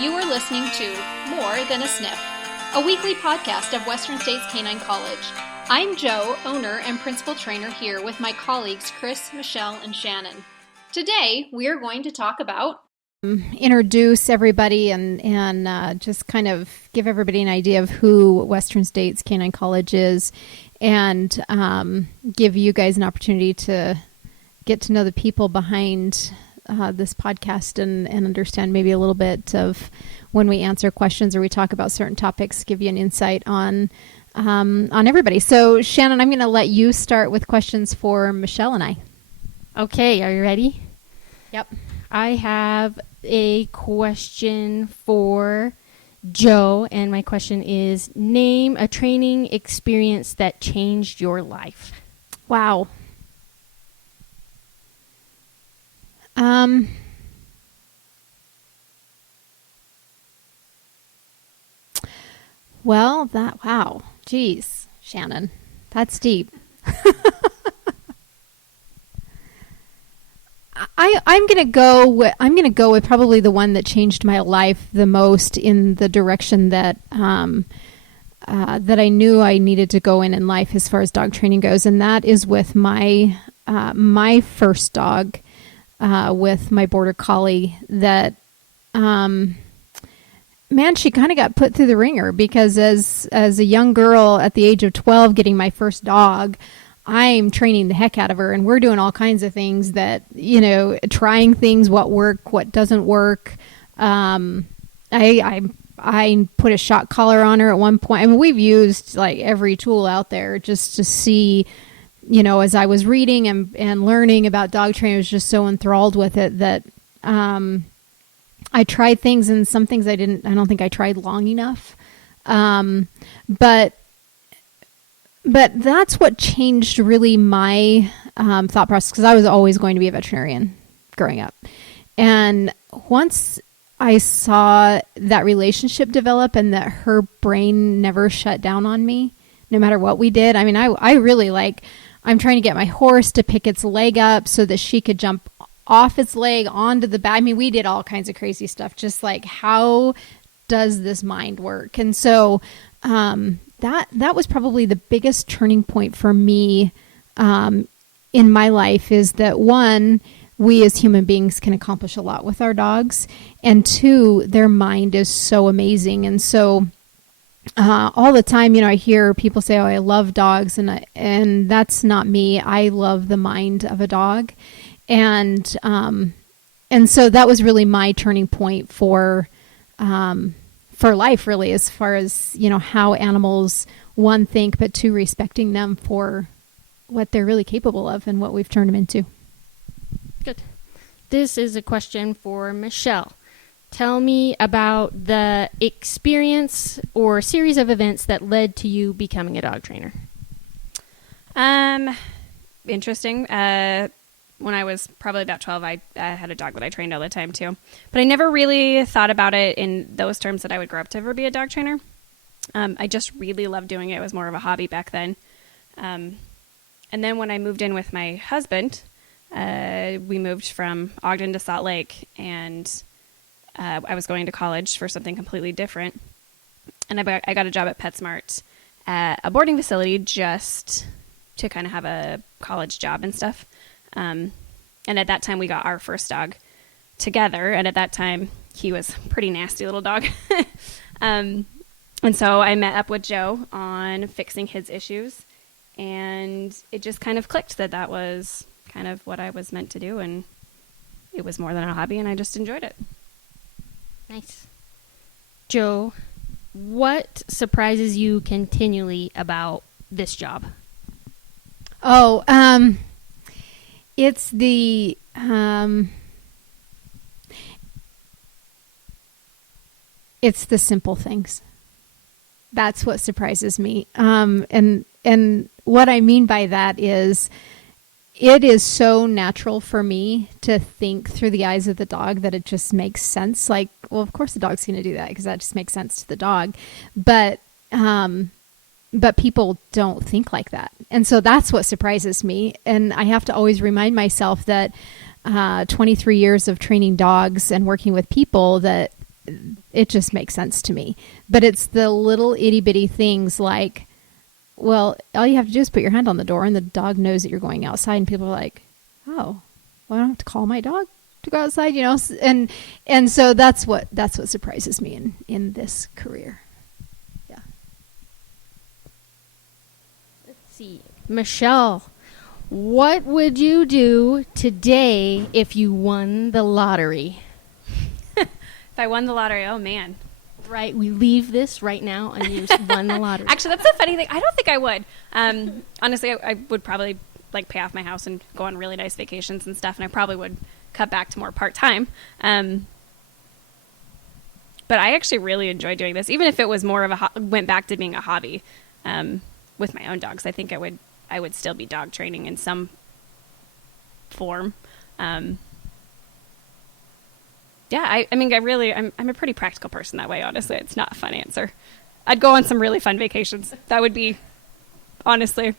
You are listening to More Than a Sniff, a weekly podcast of Western States Canine College. I'm Joe, owner and principal trainer here with my colleagues Chris, Michelle, and Shannon. Today, we are going to talk about introduce everybody and just kind of give everybody an idea of who Western States Canine College is, and give you guys an opportunity to get to know the people behind this podcast and understand maybe a little bit of when we answer questions or we talk about certain topics, give you an insight on everybody. So Shannon, I'm going to let you start with questions for Michelle and I. Okay, are you ready? Yep. I have a question for Joe, and my question is, name a training experience that changed your life. Wow. Well, wow. Geez, Shannon, that's deep. I'm gonna go with probably the one that changed my life the most in the direction that that I knew I needed to go in life as far as dog training goes, and that is with my first dog, with my border collie. That man, she kind of got put through the ringer, because as a young girl at the age of 12 getting my first dog, I'm training the heck out of her, and we're doing all kinds of things that, trying things, what work, what doesn't work. I put a shock collar on her at one point. I mean, we've used like every tool out there just to see, as I was reading and learning about dog training, I was just so enthralled with it that I tried things, and some things I don't think I tried long enough. But that's what changed really my thought process, because I was always going to be a veterinarian growing up. And once I saw that relationship develop and that her brain never shut down on me, no matter what we did. I mean, I really I'm trying to get my horse to pick its leg up so that she could jump off its leg onto the back. I mean, we did all kinds of crazy stuff, just like, how does this mind work? And so that was probably the biggest turning point for me in my life, is that, one, we as human beings can accomplish a lot with our dogs, and two, their mind is so amazing. And so all the time, I hear people say, "Oh, I love dogs," and that's not me. I love the mind of a dog. And so that was really my turning point for life, really, as far as, how animals, one, think, but two, respecting them for what they're really capable of and what we've turned them into. Good. This is a question for Michelle. Tell me about the experience or series of events that led to you becoming a dog trainer. Interesting. When I was probably about 12, I had a dog that I trained all the time too. But I never really thought about it in those terms that I would grow up to ever be a dog trainer. I just really loved doing it. It was more of a hobby back then. And then when I moved in with my husband, we moved from Ogden to Salt Lake, and I was going to college for something completely different. And I got a job at PetSmart at a boarding facility just to kind of have a college job and stuff. And at that time we got our first dog together. And at that time he was a pretty nasty little dog. And so I met up with Joe on fixing his issues, and it just kind of clicked that was kind of what I was meant to do. And it was more than a hobby, and I just enjoyed it. Nice. Joe, what surprises you continually about this job? Oh, it's the simple things. That's what surprises me. And what I mean by that is, it is so natural for me to think through the eyes of the dog that it just makes sense. Like, well, of course the dog's going to do that because that just makes sense to the dog. But people don't think like that. And so that's what surprises me. And I have to always remind myself that 23 years of training dogs and working with people, that it just makes sense to me. But it's the little itty bitty things like, well, all you have to do is put your hand on the door and the dog knows that you're going outside, and people are like, oh, well, I don't have to call my dog to go outside, and so that's what surprises me in this career. Yeah. Let's see. Michelle, what would you do today if you won the lottery? If I won the lottery, oh man. Right, we leave this right now and you just won the lottery. Actually, that's a funny thing. I don't think I would. Honestly, I would probably like pay off my house and go on really nice vacations and stuff, and I probably would cut back to more part-time. But I actually really enjoy doing this, even if it was more of went back to being a hobby with my own dogs. I think I would still be dog training in some form. Yeah, I mean, I'm a pretty practical person that way, honestly. It's not a fun answer. I'd go on some really fun vacations. That would be, honestly,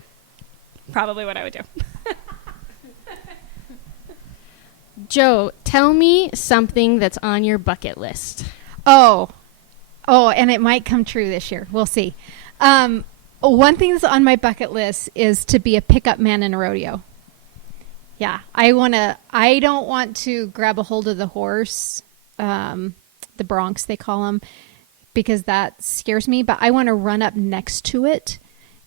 probably what I would do. Joe, tell me something that's on your bucket list. Oh, and it might come true this year. We'll see. One thing that's on my bucket list is to be a pickup man in a rodeo. Yeah, I don't want to grab a hold of the horse, the broncs they call them, because that scares me. But I want to run up next to it,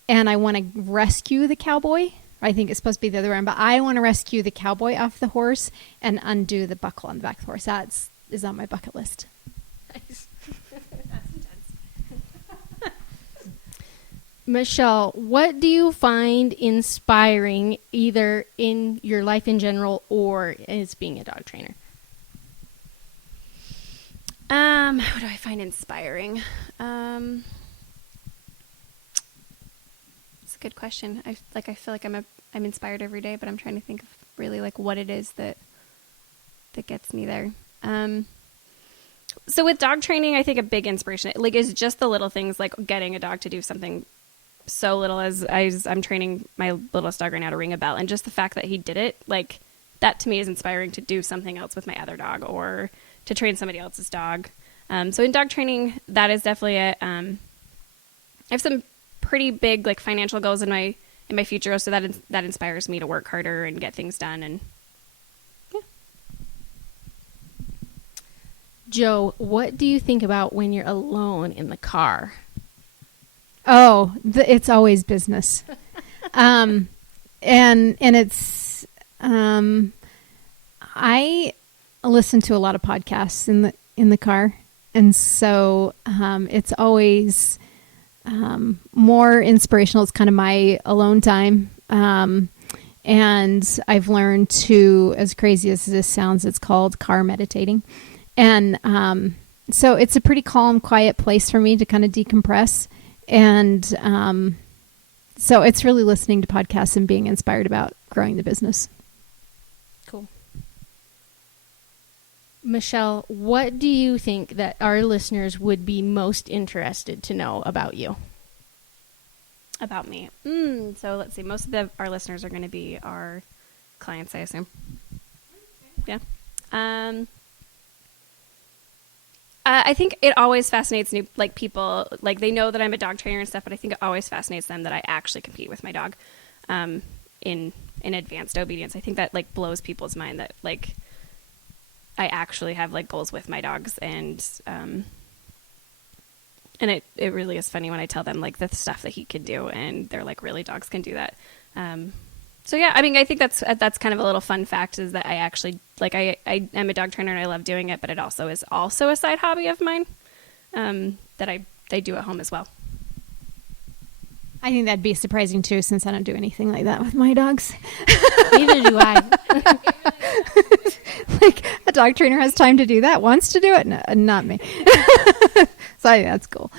and I want to rescue the cowboy. I think it's supposed to be the other one, but I want to rescue the cowboy off the horse and undo the buckle on the back of the horse. That is on my bucket list. Nice. That's intense. Michelle, what do you find inspiring either in your life in general or as being a dog trainer? What do I find inspiring? It's a good question. I feel like I'm inspired every day, but I'm trying to think of really like what it is that gets me there. So with dog training, I think a big inspiration is just the little things, like getting a dog to do something so little as I'm training my littlest dog right now to ring a bell, and just the fact that he did it, like that to me is inspiring to do something else with my other dog or to train somebody else's dog. So in dog training, that is definitely it. I have some pretty big like financial goals in my future, so that inspires me to work harder and get things done. And yeah. Joe, what do you think about when you're alone in the car? Oh, it's always business. And it's, I listen to a lot of podcasts in the car. And so, it's always, more inspirational. It's kind of my alone time. And I've learned to, as crazy as this sounds, it's called car meditating. And, so it's a pretty calm, quiet place for me to kind of decompress. And so it's really listening to podcasts and being inspired about growing the business. Cool. Michelle, what do you think that our listeners would be most interested to know about you? About me. So let's see. Most of our listeners are going to be our clients, I assume. Yeah. I think it always fascinates new people. Like they know that I'm a dog trainer and stuff, but I think it always fascinates them that I actually compete with my dog in advanced obedience. I think that like blows people's mind that like I actually have like goals with my dogs, and it really is funny when I tell them like the stuff that he can do, and they're like, really, dogs can do that. So yeah, I mean, I think that's kind of a little fun fact, is that I actually like I am a dog trainer and I love doing it, but it also is also a side hobby of mine that I do at home as well. I think that'd be surprising too, since I don't do anything like that with my dogs. Neither do I. Like a dog trainer has time to do that, wants to do it, no, not me. So I think that's cool.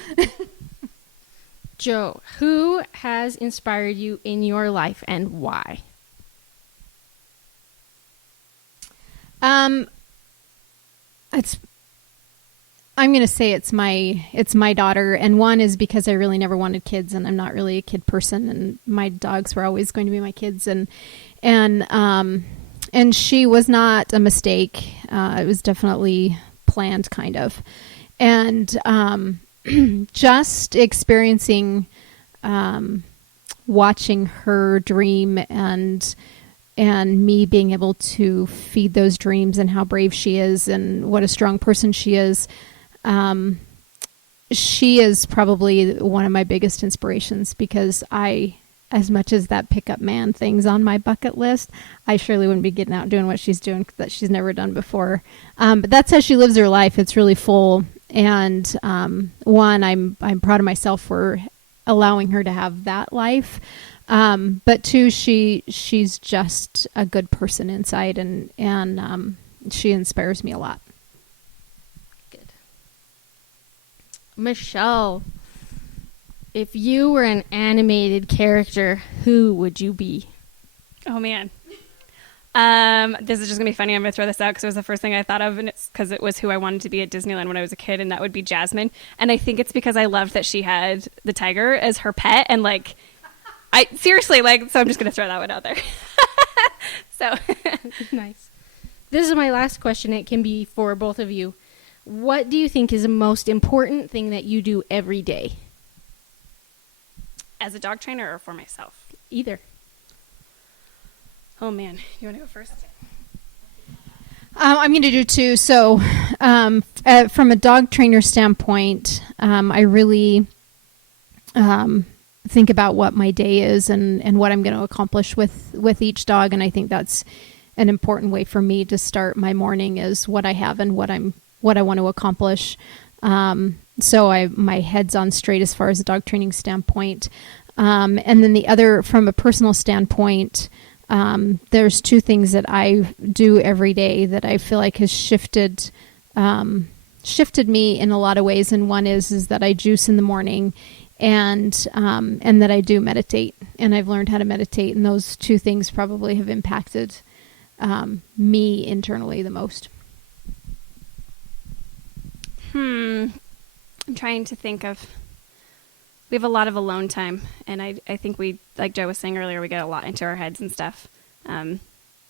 Joe, who has inspired you in your life and why? I'm going to say it's my daughter, and one is because I really never wanted kids, and I'm not really a kid person, and my dogs were always going to be my kids, and she was not a mistake. It was definitely planned, kind of. And just experiencing, watching her dream and me being able to feed those dreams and how brave she is and what a strong person she is. She is probably one of my biggest inspirations, because as much as that pickup man thing's on my bucket list, I surely wouldn't be getting out doing what she's doing that she's never done before. But that's how she lives her life. It's really full. And one, I'm proud of myself for allowing her to have that life. But two, she's just a good person inside, and she inspires me a lot. Good. Michelle, if you were an animated character, who would you be? Oh, man. This is just going to be funny. I'm going to throw this out because it was the first thing I thought of, and it's because it was who I wanted to be at Disneyland when I was a kid, and that would be Jasmine. And I think it's because I loved that she had the tiger as her pet, and like, so I'm just going to throw that one out there. So Nice. This is my last question. It can be for both of you. What do you think is the most important thing that you do every day? As a dog trainer or for myself? Either. Oh, man. You want to go first? I'm going to do two. So from a dog trainer standpoint, I really think about what my day is and what I'm going to accomplish with each dog. And I think that's an important way for me to start my morning, is what I have and what I want to accomplish. So my head's on straight as far as a dog training standpoint. And then the other, from a personal standpoint, there's two things that I do every day that I feel like has shifted me in a lot of ways. And one is that I juice in the morning, and that I do meditate, and I've learned how to meditate. And those two things probably have impacted me internally the most. I'm trying to think of, we have a lot of alone time, and I think we, like Joe was saying earlier, we get a lot into our heads and stuff. So I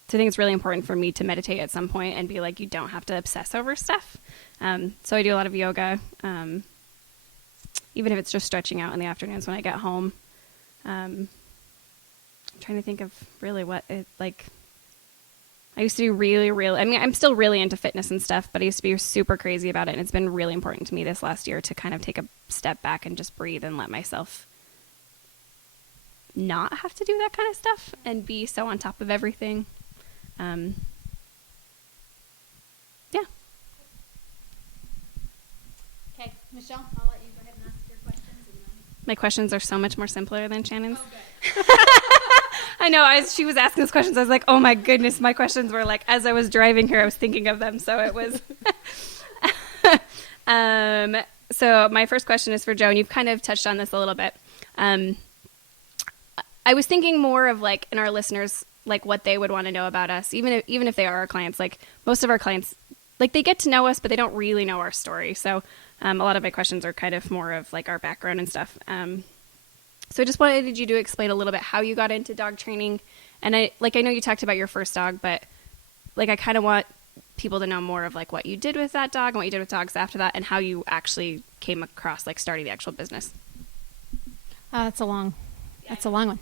think it's really important for me to meditate at some point and be like, you don't have to obsess over stuff. So I do a lot of yoga, even if it's just stretching out in the afternoons when I get home. I'm trying to think of really what it, like, I used to be really, I'm still really into fitness and stuff, but I used to be super crazy about it. And it's been really important to me this last year to kind of take a step back and just breathe and let myself not have to do that kind of stuff and be so on top of everything. Yeah. Okay, Michelle, I'll let you go ahead and ask your questions. My questions are so much more simpler than Shannon's. Oh, I know. She was asking those questions. I was like, oh my goodness, my questions were like, as I was driving here, I was thinking of them. So it was. So my first question is for Joe, and you've kind of touched on this a little bit. I was thinking more of like in our listeners, like what they would want to know about us, even if they are our clients. Like most of our clients, like they get to know us, but they don't really know our story. So a lot of my questions are kind of more of like our background and stuff. So I just wanted you to explain a little bit how you got into dog training. And I know you talked about your first dog, but like I kind of want people to know more of like what you did with that dog and what you did with dogs after that, and how you actually came across like starting the actual business. That's a long one.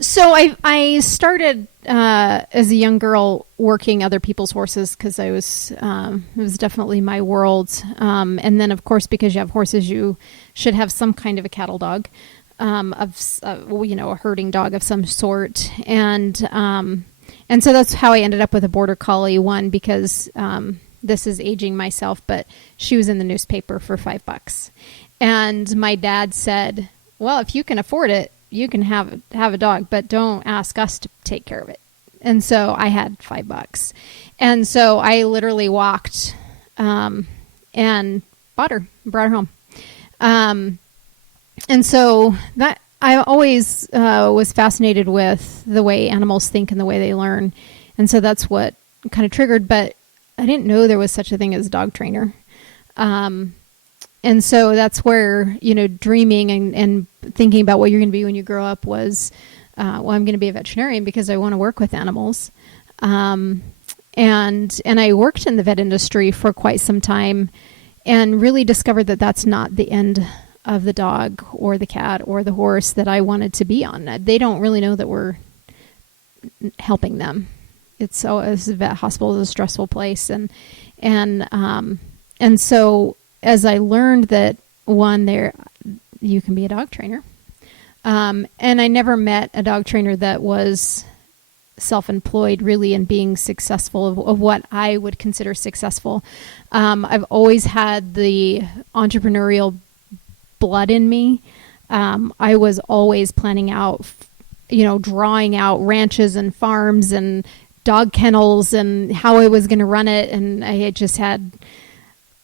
So I started as a young girl working other people's horses, because it was definitely my world. And then of course, because you have horses, you should have some kind of a cattle dog, a herding dog of some sort. And so that's how I ended up with a border collie. One, because this is aging myself, but she was in the newspaper for $5. And my dad said, well, if you can afford it, you can have a dog, but don't ask us to take care of it. And so I had $5. And so I literally walked and brought her home. And so that I always was fascinated with the way animals think and the way they learn. And so that's what kind of triggered, but I didn't know there was such a thing as a dog trainer. And so that's where, dreaming and thinking about what you're going to be when you grow up was, I'm going to be a veterinarian because I want to work with animals. And I worked in the vet industry for quite some time and really discovered that that's not the end of the dog or the cat or the horse that I wanted to be on. They don't really know that we're helping them. It's so, as a vet hospital is a stressful place. And so as I learned that you can be a dog trainer. And I never met a dog trainer that was self-employed really in being successful of what I would consider successful. I've always had the entrepreneurial blood in me. I was always planning out, drawing out ranches and farms and dog kennels and how I was going to run it. And I had just had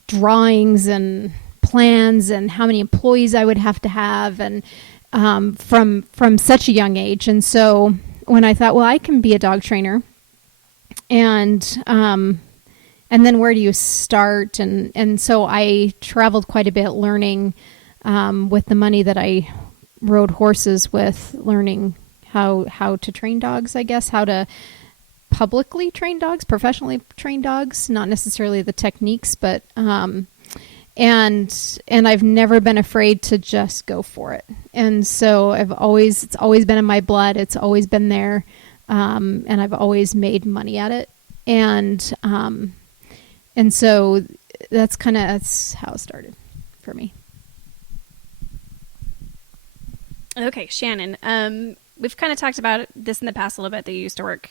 drawings and plans and how many employees I would have to have. And from such a young age. And so when I thought, well, I can be a dog trainer, and then where do you start? And so I traveled quite a bit learning with the money that I rode horses with, learning how to train dogs, I guess, how to publicly train dogs, professionally train dogs, not necessarily the techniques, but and I've never been afraid to just go for it. And so it's always been in my blood. It's always been there. And I've always made money at it. And so that's how it started for me. Okay, Shannon, we've kind of talked about this in the past a little bit, that you used to work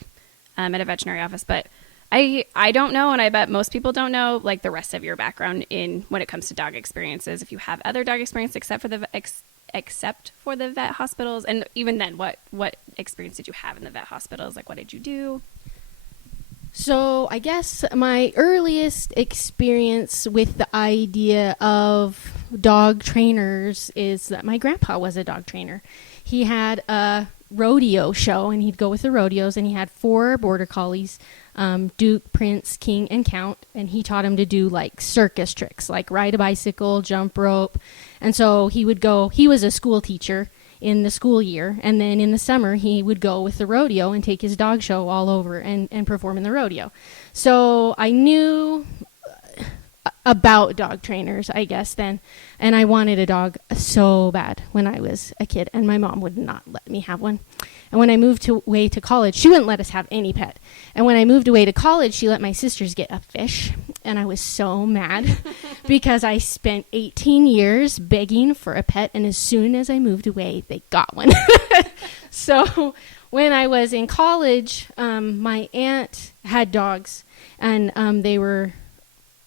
at a veterinary office, but I don't know, and I bet most people don't know, like, the rest of your background when it comes to dog experiences. If you have other dog experience except for the vet hospitals, and even then, what experience did you have in the vet hospitals? Like, what did you do? So I guess my earliest experience with the idea of dog trainers is that my grandpa was a dog trainer. He had a rodeo show, and he'd go with the rodeos, and he had 4 border collies, Duke, Prince, King, and Count, and he taught him to do like circus tricks, like ride a bicycle, jump rope. And so he was a school teacher in the school year, and then in the summer he would go with the rodeo and take his dog show all over and perform in the rodeo. So I knew about dog trainers, I guess, then, and I wanted a dog so bad when I was a kid, and my mom would not let me have one. And when I moved away to college, she wouldn't let us have any pet. And when I moved away to college, she let my sisters get a fish, and I was so mad because I spent 18 years begging for a pet, and as soon as I moved away, they got one. So when I was in college, my aunt had dogs, and they were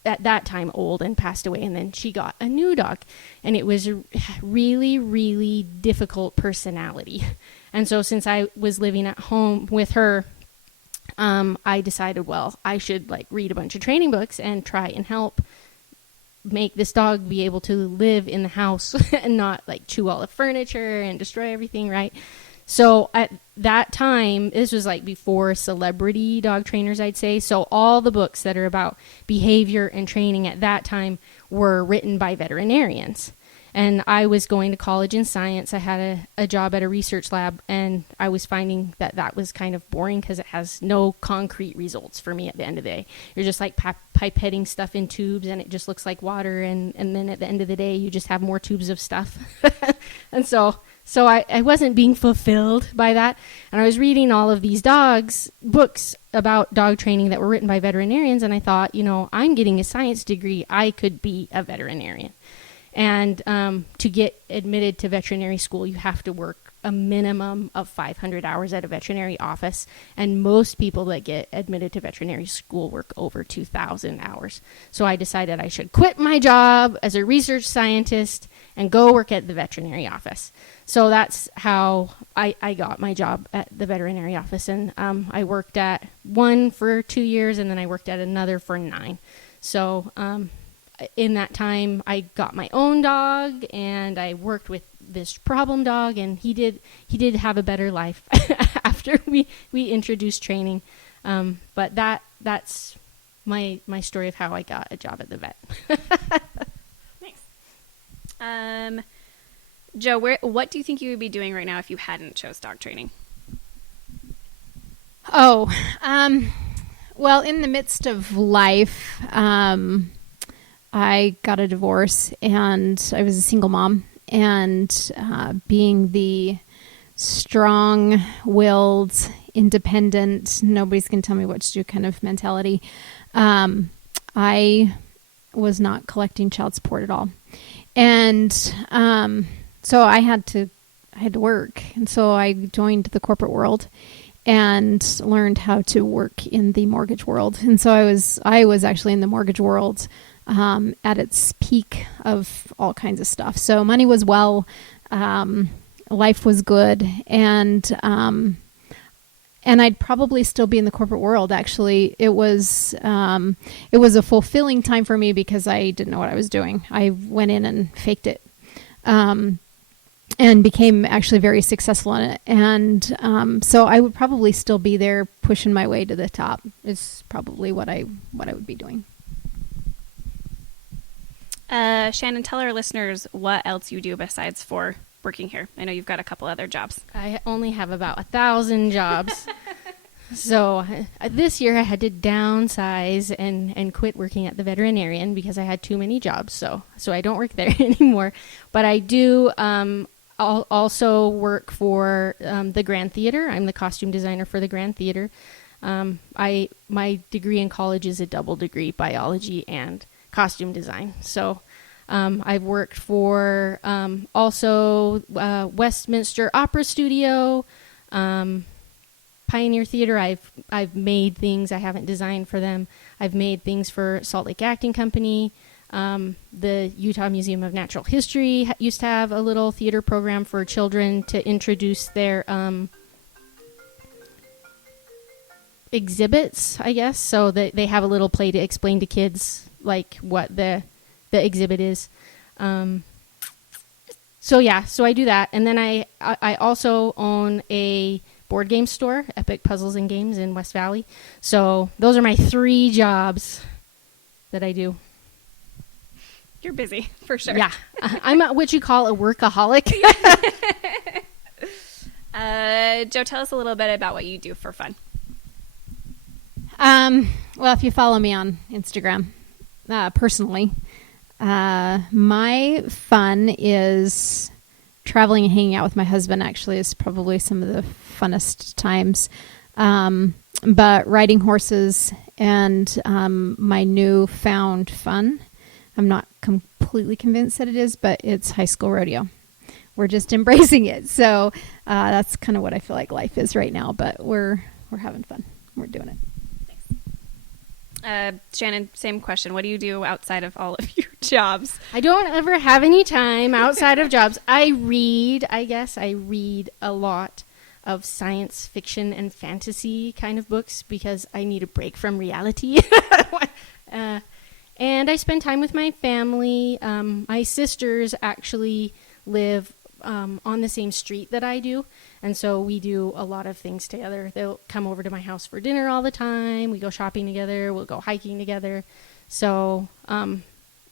at that time old and passed away, and then she got a new dog, and it was a really, really difficult personality. And so since I was living at home with her, I decided, well, I should read a bunch of training books and try and help make this dog be able to live in the house and not chew all the furniture and destroy everything, right? So at that time, this was before celebrity dog trainers, I'd say. So all the books that are about behavior and training at that time were written by veterinarians. And I was going to college in science. I had a job at a research lab, and I was finding that was kind of boring because it has no concrete results for me at the end of the day. You're just pipetting stuff in tubes, and it just looks like water. And then at the end of the day, you just have more tubes of stuff. And so I wasn't being fulfilled by that. And I was reading all of these books about dog training that were written by veterinarians. And I thought, I'm getting a science degree. I could be a veterinarian. And to get admitted to veterinary school, you have to work a minimum of 500 hours at a veterinary office. And most people that get admitted to veterinary school work over 2,000 hours. So I decided I should quit my job as a research scientist and go work at the veterinary office. So that's how I got my job at the veterinary office. And I worked at one for 2 years, and then I worked at another for 9. So in that time, I got my own dog, and I worked with this problem dog, and he did have a better life after we introduced training. But that's my story of how I got a job at the vet. Thanks. Joe, what do you think you would be doing right now if you hadn't chose dog training? Well, in the midst of life, I got a divorce and I was a single mom. And being the strong-willed, independent, nobody's going to tell me what to do kind of mentality, I was not collecting child support at all. And so I had to work. And so I joined the corporate world and learned how to work in the mortgage world. And so I was actually in the mortgage world at its peak of all kinds of stuff. So money was well, life was good, and I'd probably still be in the corporate world. Actually, it was a fulfilling time for me because I didn't know what I was doing. I went in and faked it. And became actually very successful in it. And so I would probably still be there pushing my way to the top is probably what I would be doing. Shannon, tell our listeners what else you do besides for working here. I know you've got a couple other jobs. I only have about 1,000 jobs. So this year I had to downsize and quit working at the veterinarian because I had too many jobs. So I don't work there anymore. But I do I'll also work for the Grand Theater. I'm the costume designer for the Grand Theater. My degree in college is a double degree, biology and costume design. So I've worked for also Westminster Opera Studio, Pioneer Theater. I've made things. I haven't designed for them. I've made things for Salt Lake Acting Company. The Utah Museum of Natural History used to have a little theater program for children to introduce their exhibits, I guess. So that they have a little play to explain to kids like what the exhibit is. So I do that, and then I also own a board game store, Epic Puzzles and Games in West Valley. So those are my 3 jobs that I do. You're busy, for sure. Yeah. I'm what you call a workaholic. Joe, tell us a little bit about what you do for fun. Well, if you follow me on Instagram, personally, my fun is traveling and hanging out with my husband. Actually, is probably some of the funnest times. But riding horses and my newfound fun. I'm not completely convinced that it is, but it's high school rodeo. We're just embracing it. So that's kind of what I feel like life is right now. But we're having fun. We're doing it. Shannon, same question. What do you do outside of all of your jobs? I don't ever have any time outside of jobs. I read a lot of science fiction and fantasy kind of books because I need a break from reality. And I spend time with my family. My sisters actually live on the same street that I do. And so we do a lot of things together. They'll come over to my house for dinner all the time. We go shopping together. We'll go hiking together. So,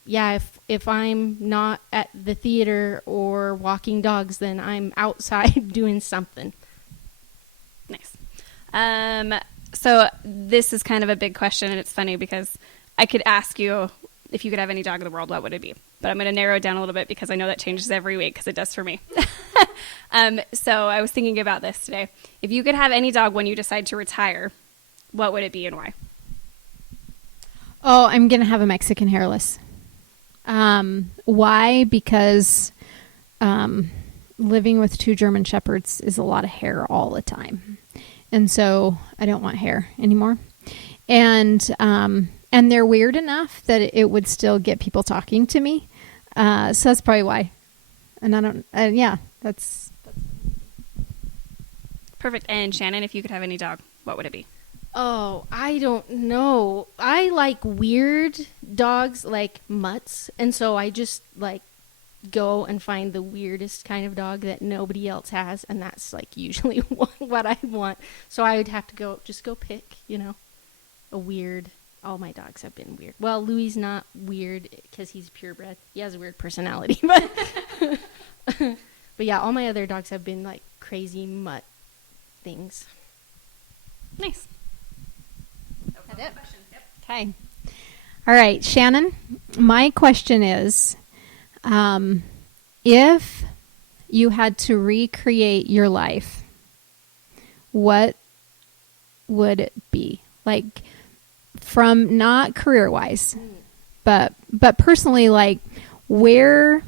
if I'm not at the theater or walking dogs, then I'm outside doing something. Nice. So this is kind of a big question, and it's funny because I could ask you if you could have any dog in the world, what would it be? But I'm going to narrow it down a little bit because I know that changes every week because it does for me. So I was thinking about this today. If you could have any dog when you decide to retire, what would it be and why? Oh, I'm going to have a Mexican hairless. Why? Because living with 2 German Shepherds is a lot of hair all the time. And so I don't want hair anymore. And they're weird enough that it would still get people talking to me. So that's probably why. And I don't, that's perfect. And Shannon, if you could have any dog, what would it be? Oh, I don't know. I like weird dogs, like mutts. And so I just go and find the weirdest kind of dog that nobody else has. And that's usually what I want. So I would have to go pick, a weird. All my dogs have been weird. Well, Louis not weird because he's purebred. He has a weird personality, but yeah, all my other dogs have been crazy mutt things. Nice. Okay. All right, Shannon, my question is, if you had to recreate your life, what would it be? Like, from not career-wise, but personally, like, where,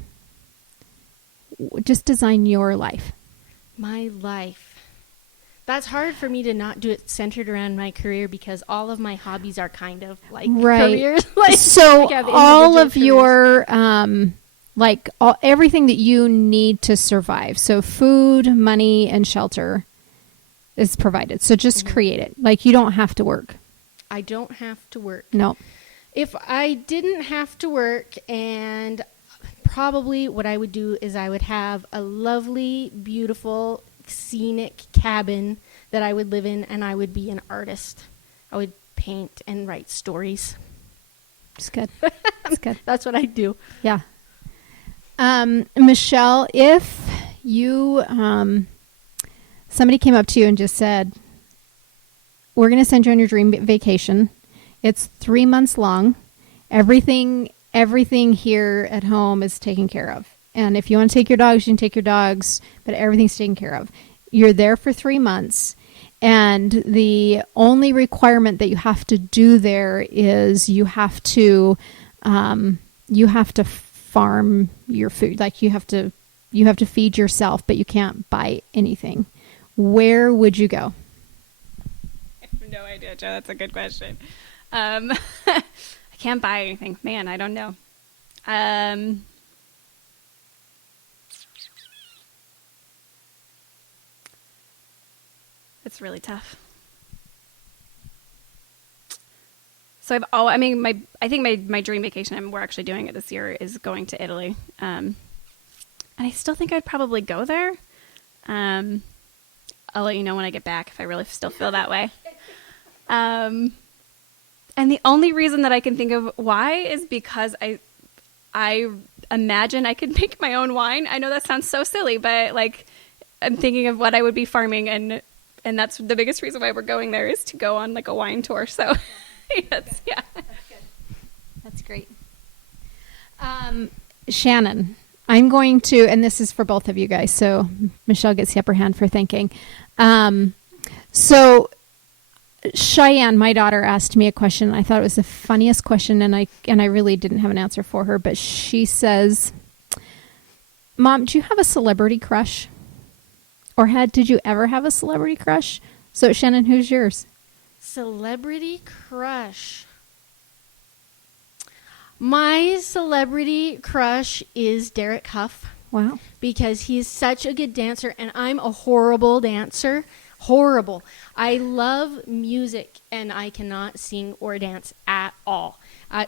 just design your life. My life. That's hard for me to not do it centered around my career because all of my hobbies are kind of like careers. Like, so like all of careers. your, everything that you need to survive. So food, money, and shelter is provided. So just create it. Like, you don't have to work. I don't have to work. No. If I didn't have to work, and probably what I would do is I would have a lovely, beautiful, scenic cabin that I would live in, and I would be an artist. I would paint and write stories. It's good. It's good. That's what I do. Yeah. Michelle, if you, somebody came up to you and just said, we're going to send you on your dream vacation. It's 3 months long. Everything here at home is taken care of. And if you want to take your dogs, you can take your dogs, but everything's taken care of. You're there for 3 months, and the only requirement that you have to do there is you have to farm your food. Like, you have to feed yourself, but you can't buy anything. Where would you go? I have no idea, Joe. That's a good question. I can't buy anything. Man, I don't know. It's really tough. So I think my dream vacation, and we're actually doing it this year, is going to Italy. And I still think I'd probably go there. I'll let you know when I get back if I really still feel that way. And the only reason that I can think of why is because I imagine I could make my own wine. I know that sounds so silly, but like, I'm thinking of what I would be farming, and that's the biggest reason why we're going there, is to go on like a wine tour. So yeah. That's good. That's great. Shannon, I'm going to, and this is for both of you guys, so Michelle gets the upper hand for thinking. So Cheyenne, my daughter, asked me a question. I thought it was the funniest question, and I really didn't have an answer for her, but she says, Mom, do you have a celebrity crush? Or did you ever have a celebrity crush? So Shannon, who's yours? Celebrity crush. My celebrity crush is Derek Huff. Wow. Because he's such a good dancer, and I'm a horrible dancer. Horrible. I love music, and I cannot sing or dance at all.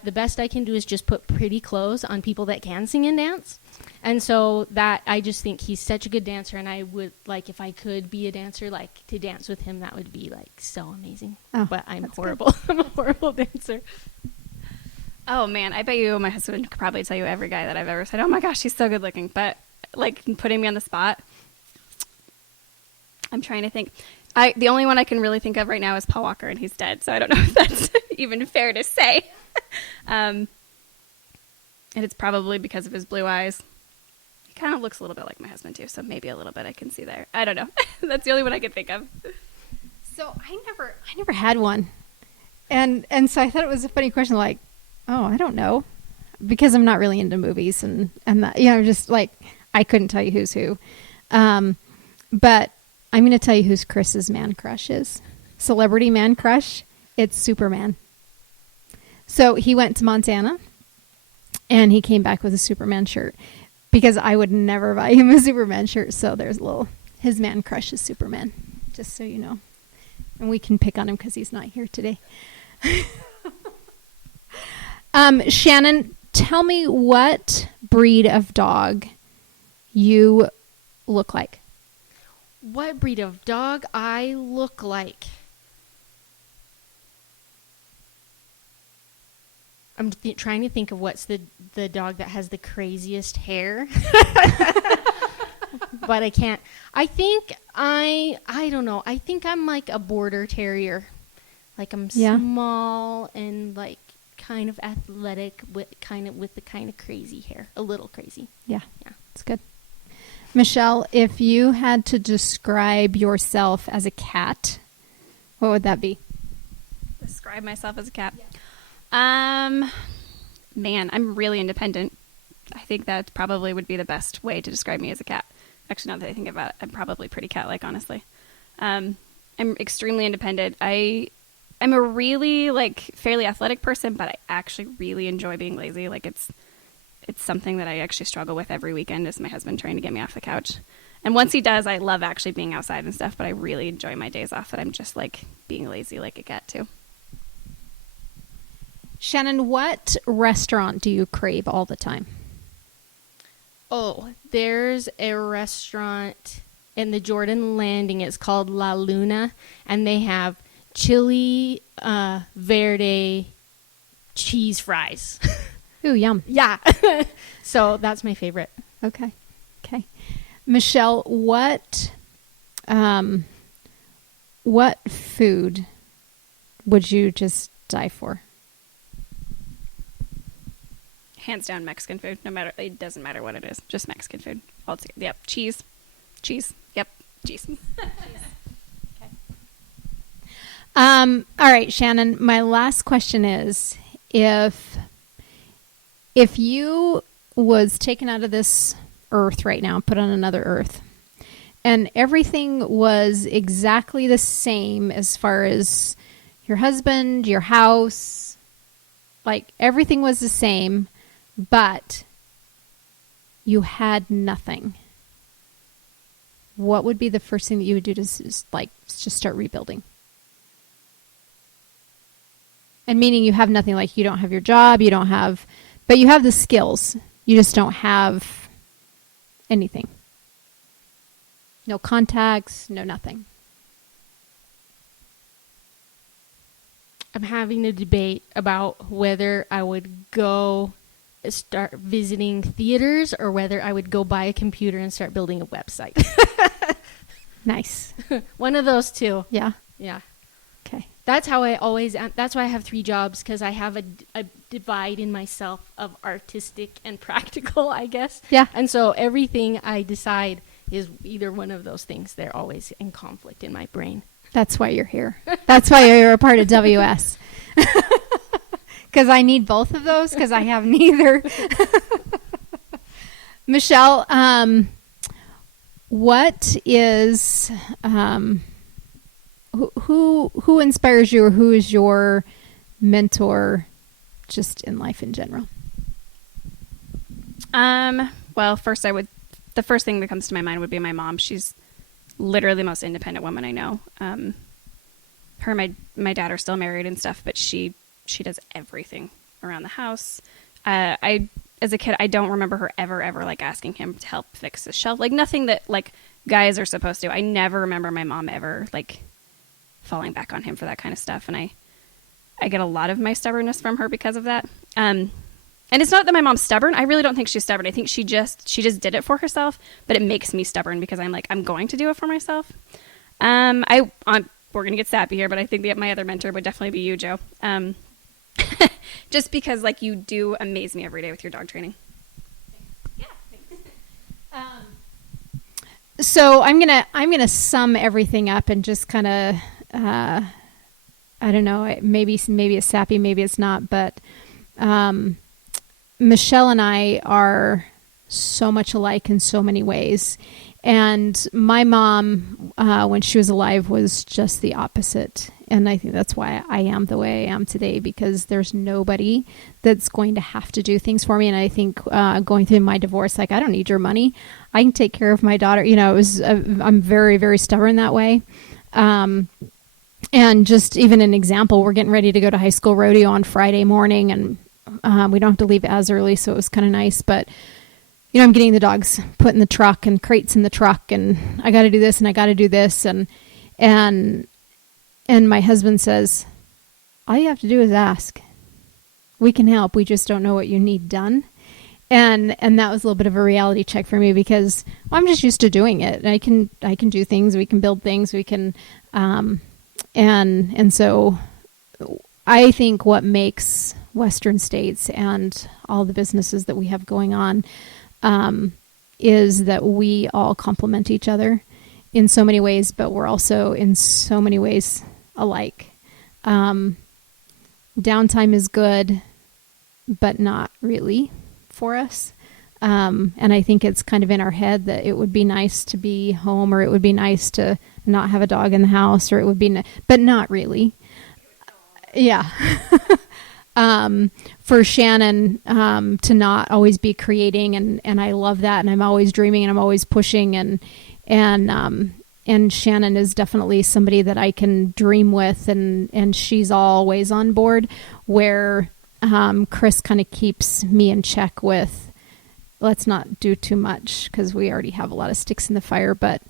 The best I can do is just put pretty clothes on people that can sing and dance. And so that, I just think he's such a good dancer, and I would, like, if I could be a dancer, like, to dance with him, that would be, like, so amazing. Oh, but I'm horrible. I'm a horrible dancer. Oh man, I bet you my husband could probably tell you every guy that I've ever said, oh my gosh, he's so good looking. But like, putting me on the spot, I'm trying to think. The only one I can really think of right now is Paul Walker, and he's dead. So I don't know if that's even fair to say. And it's probably because of his blue eyes. He kind of looks a little bit like my husband too, so maybe a little bit I can see there. I don't know. That's the only one I can think of. So I never had one, and so I thought it was a funny question. Like, oh, I don't know, because I'm not really into movies, and that, just like, I couldn't tell you who's who. But I'm going to tell you who's Chris's man crush is. Celebrity man crush. It's Superman. So he went to Montana, and he came back with a Superman shirt, because I would never buy him a Superman shirt. So there's his man crush is Superman, just so you know. And we can pick on him because he's not here today. Shannon, tell me what breed of dog you look like. What breed of dog I look like? I'm trying to think of what's the dog that has the craziest hair. But I can't. I think I don't know. I think I'm like a border terrier. Like I'm Yeah. small and like kind of athletic with the kind of crazy hair. A little crazy. Yeah. Yeah. It's good. Michelle, if you had to describe yourself as a cat, what would that be? Describe myself as a cat. Man, I'm really independent. I think that probably would be the best way to describe me as a cat. Actually, now that I think about it, I'm probably pretty cat-like, honestly. I'm extremely independent. I'm a really fairly athletic person, but I actually really enjoy being lazy. Like it's something that I actually struggle with every weekend is my husband trying to get me off the couch. And once he does, I love actually being outside and stuff, but I really enjoy my days off that I'm just like being lazy like a cat too. Shannon, what restaurant do you crave all the time? Oh, there's a restaurant in the Jordan Landing. It's called La Luna, and they have chili verde cheese fries. Ooh, yum. Yeah. So that's my favorite. Okay. Michelle, what food would you just die for? Hands down Mexican food. No matter, it doesn't matter what it is. Just Mexican food. Altogether. Yep. Cheese. Yep. Cheese. All right, Shannon, my last question is if you was taken out of this earth right now, put on another earth, and everything was exactly the same as far as your husband, your house, like everything was the same, but you had nothing, what would be the first thing that you would do to just start rebuilding? And meaning you have nothing, like you don't have your job, but you have the skills. You just don't have anything. No contacts, no nothing. I'm having a debate about whether I would go start visiting theaters or whether I would go buy a computer and start building a website. Nice. One of those two. Yeah. Yeah. Okay. That's how I always am. That's why I have 3 jobs, because I have a divide in myself of artistic and practical, I guess. Yeah. And so everything I decide is either one of those things. They're always in conflict in my brain. That's why you're here. That's why you're a part of WS. Because I need both of those, because I have neither. Michelle, what is who inspires you, or who is your mentor just in life in general? Well, the first thing that comes to my mind would be my mom. She's literally the most independent woman I know. Her and my dad are still married and stuff, but she does everything around the house. As a kid, I don't remember her ever like asking him to help fix the shelf. Like nothing that like guys are supposed to. I never remember my mom ever like falling back on him for that kind of stuff. And I get a lot of my stubbornness from her because of that. And it's not that my mom's stubborn. I really don't think she's stubborn. I think she just did it for herself, but it makes me stubborn because I'm like, I'm going to do it for myself. We're going to get sappy here, but I think my other mentor would definitely be you, Joe. Just because like you do amaze me every day with your dog training. Yeah. So I'm gonna sum everything up and just kind of I don't know, maybe it's sappy, maybe it's not, but Michelle and I are so much alike in so many ways. And my mom, when she was alive, was just the opposite. And I think that's why I am the way I am today, because there's nobody that's going to have to do things for me. And I think going through my divorce, like, I don't need your money. I can take care of my daughter. You know, I'm very, very stubborn that way. And just even an example, we're getting ready to go to high school rodeo on Friday morning, and we don't have to leave as early, so it was kind of nice. But you know, I'm getting the dogs put in the truck and crates in the truck, and I got to do this and I got to do this. And my husband says, all you have to do is ask. We can help. We just don't know what you need done. And that was a little bit of a reality check for me, because I'm just used to doing it. I can do things. We can build things. We can, and so I think what makes Western States and all the businesses that we have going on is that we all complement each other in so many ways, but we're also in so many ways alike. Downtime is good, but not really for us. And I think it's kind of in our head that it would be nice to be home, or it would be nice to not have a dog in the house, or it would be, but not really. Yeah. For Shannon, to not always be creating, and I love that, and I'm always dreaming, and I'm always pushing, and Shannon is definitely somebody that I can dream with, and she's always on board, where Chris kind of keeps me in check with, let's not do too much, because we already have a lot of sticks in the fire. But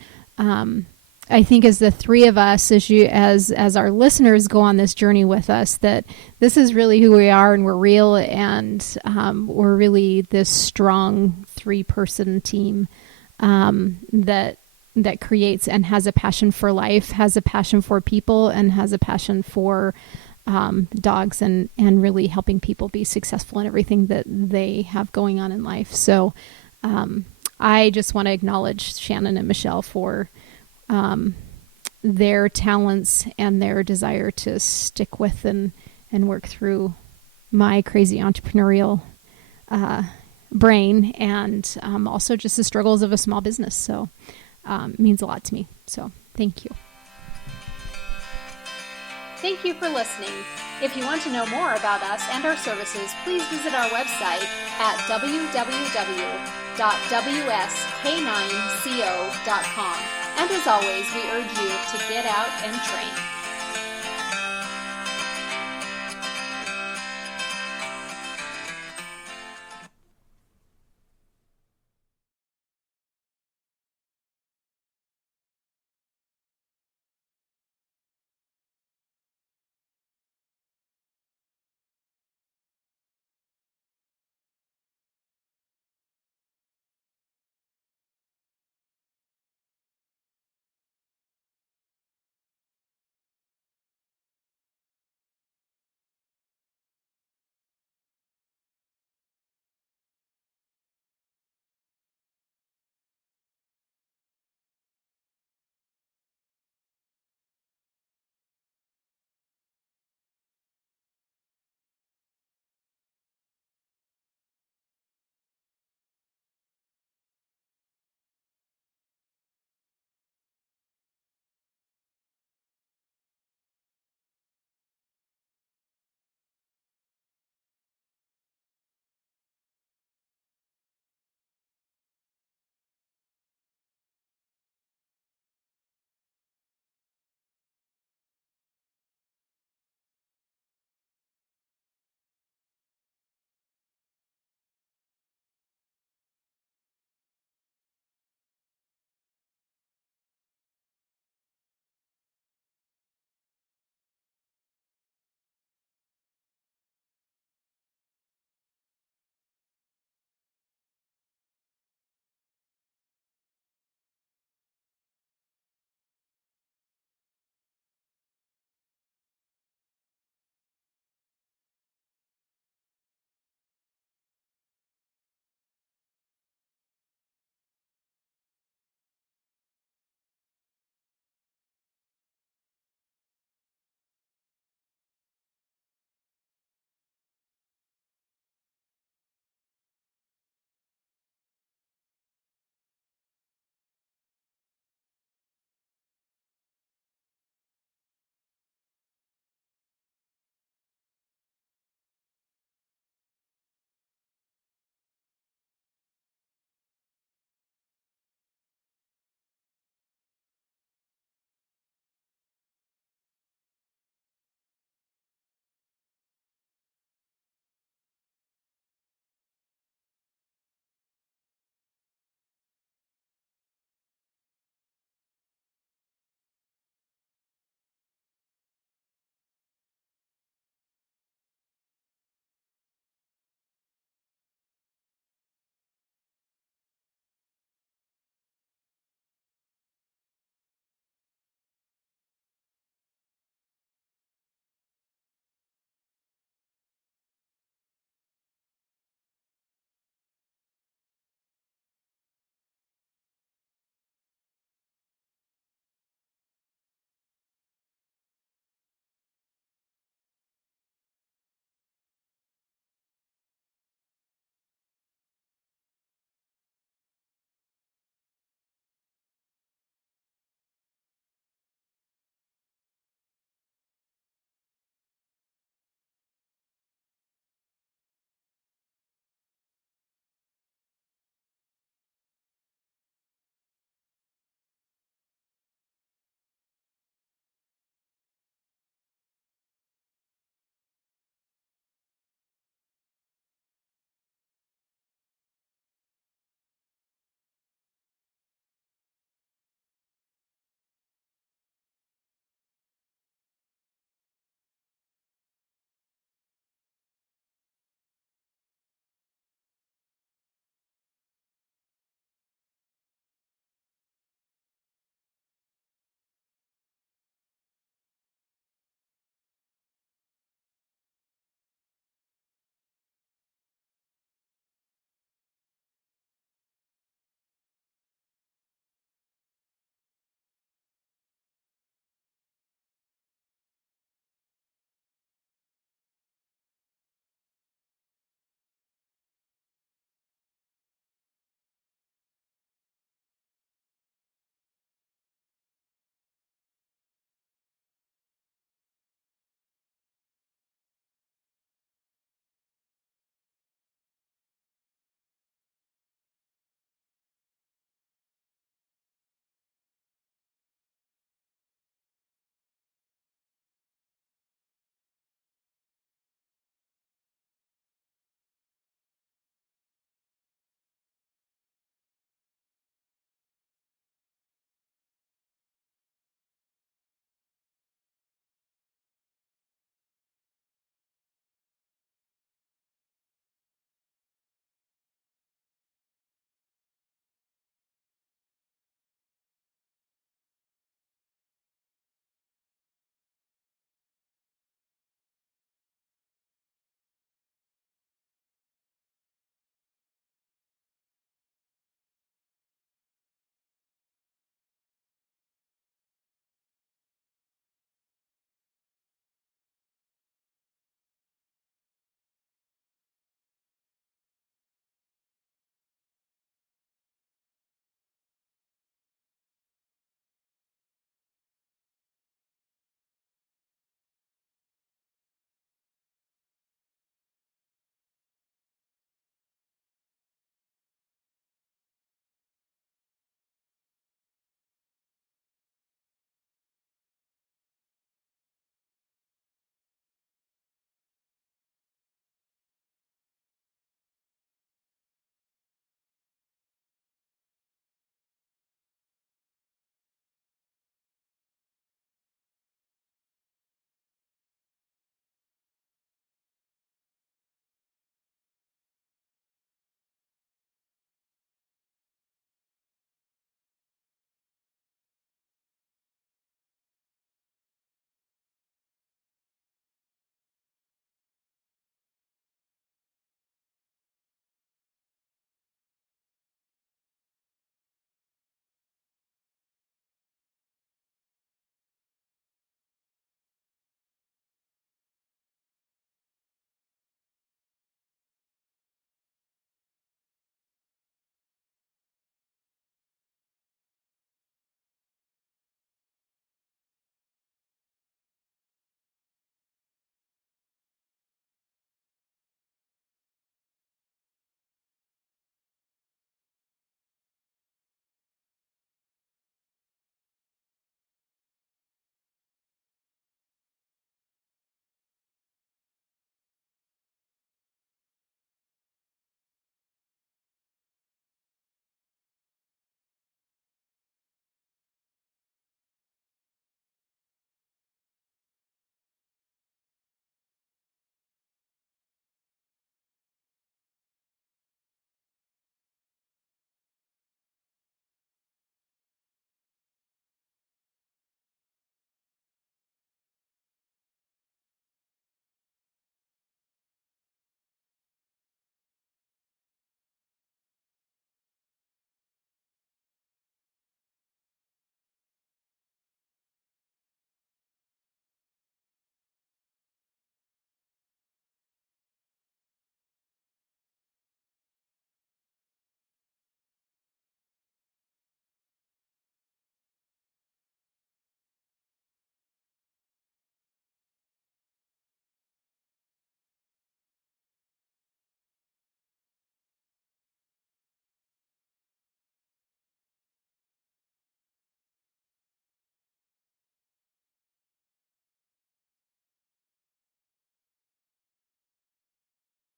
I think as the three of us, as our listeners go on this journey with us, that this is really who we are, and we're real, and we're really this strong 3-person team that creates and has a passion for life, has a passion for people, and has a passion for dogs, and really helping people be successful in everything that they have going on in life. So I just want to acknowledge Shannon and Michelle for their talents and their desire to stick with and work through my crazy entrepreneurial brain, and also just the struggles of a small business. So it means a lot to me. So thank you. Thank you for listening. If you want to know more about us and our services, please visit our website at www.wsk9co.com. And as always, we urge you to get out and train.